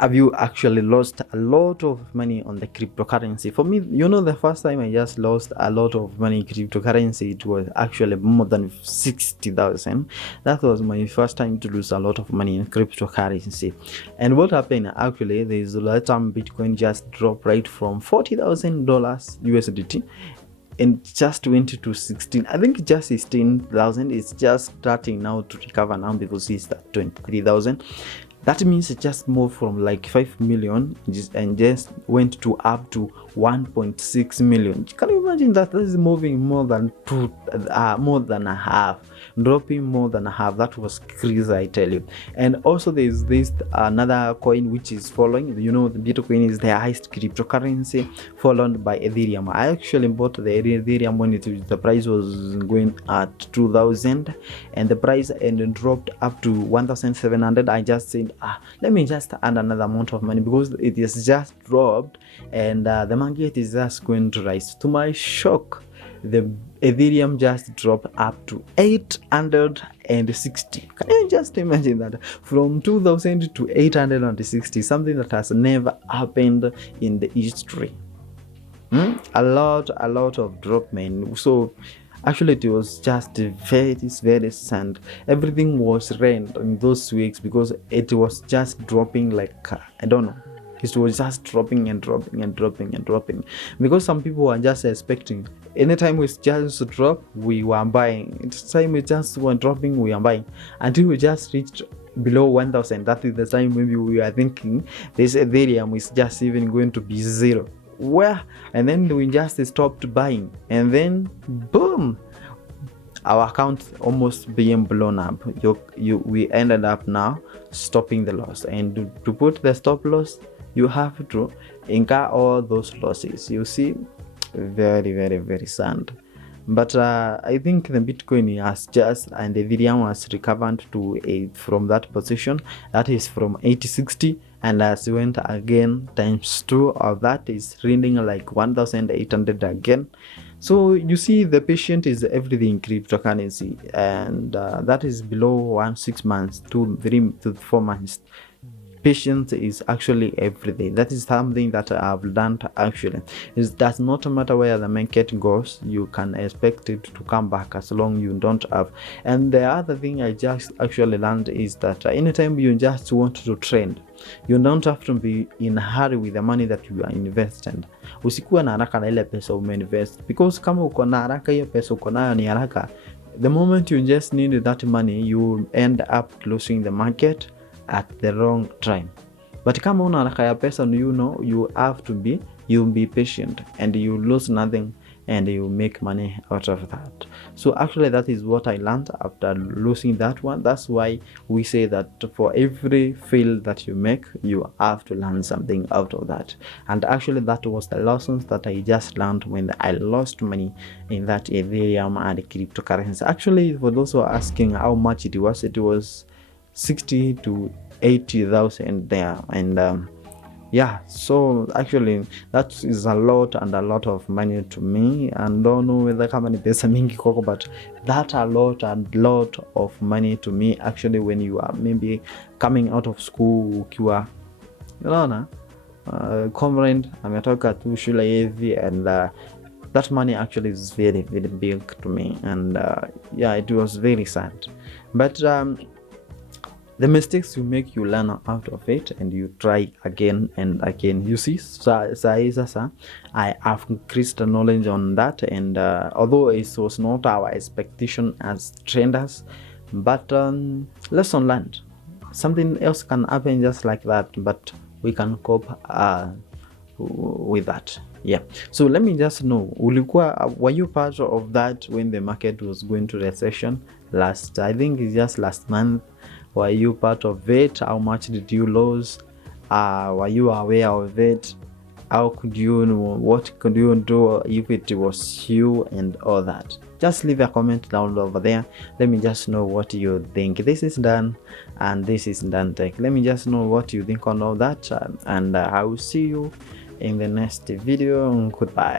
Have you actually lost a lot of money on the cryptocurrency? For me, the first time I just lost a lot of money in cryptocurrency, it was actually more than 60,000. That was my first time to lose a lot of money in cryptocurrency. And what happened actually, there's a time Bitcoin just dropped right from $40,000 USDT and just went to 16. I think just 16,000. It's just starting now to recover now because it's at 23,000. That means it just moved from like 5 million and just went to up to 1.6 million. Can you imagine that? That is moving more than a half, dropping more than a half. That was crazy, I tell you. And also there's this another coin which is following. The Bitcoin is the highest cryptocurrency, followed by Ethereum. I actually bought the Ethereum when the price was going at 2,000, and the price and dropped up to 1,700. I just said, let me just add another amount of money because it is just dropped, and the market is just going to rise. To my shock, the Ethereum just dropped up to 860. Can you just imagine that? From 2,000 to 860, something that has never happened in the history. A lot of drop, man. So actually it was just very sad. Everything was rent in those weeks because it was just dropping like I don't know. It was just dropping and dropping because some people were just expecting anytime we just drop, we were buying. Anytime we just were dropping, we were buying until we just reached below 1,000. That is the time maybe we are thinking this Ethereum is just even going to be zero. And then we just stopped buying, and then boom, our account almost being blown up. We ended up now stopping the loss, and to put the stop loss, you have to incur all those losses. You see, very sad. But I think the Bitcoin has just, and the Ethereum has recovered to from that position, that is from 860, and as went again times 2 of that is reading like 1,800 again. So you see, the patient is everything in cryptocurrency, and that is below 6 months to 3 to 4 months. Patience is actually everything. That is something that I've learned actually. It does not matter where the market goes, you can expect it to come back as long you don't have. And the other thing I just actually learned is that anytime you just want to trend, you don't have to be in a hurry with the money that you are investing. Usikuwa na haraka na ile pesa umeinvest, because kama uko na haraka, hiyo pesa uko nayo ni haraka, the moment you just need that money, you end up closing the market at the wrong time. But kama una haraka ya pesa, you have to be patient, and you lose nothing, and you make money out of that. So actually that is what I learned after losing that one. That's why we say that for every fail that you make, you have to learn something out of that. And actually that was the lessons that I just learned when I lost money in that Ethereum and cryptocurrency. Actually, for those who are asking how much it was 60 to 80,000 there, and so actually that is a lot of money to me. And don't know whether kama ni pesa mingi kwako, but that a lot of money to me actually, when you are maybe coming out of school, ukiwa comrade ametoka tu shule hivi, and that money actually is very big to me, and it was very sad. But the mistakes you make, you learn out of it, and you try again and again. You see, sasa I have increased the knowledge on that, and although it was not our expectation as traders, but lesson learned. Something else can happen just like that, but we can cope with that. So let me just know, were you part of that when the market was going to recession I think it's just last month? Were you part of it? How much did you lose? Were you aware of it? How could you know? What could you do if it was you, and all that? Just leave a comment down over there. Let me just know what you think. This is done, and this is done tech. Let me just know what you think on all that, and I will see you in the next video. Goodbye.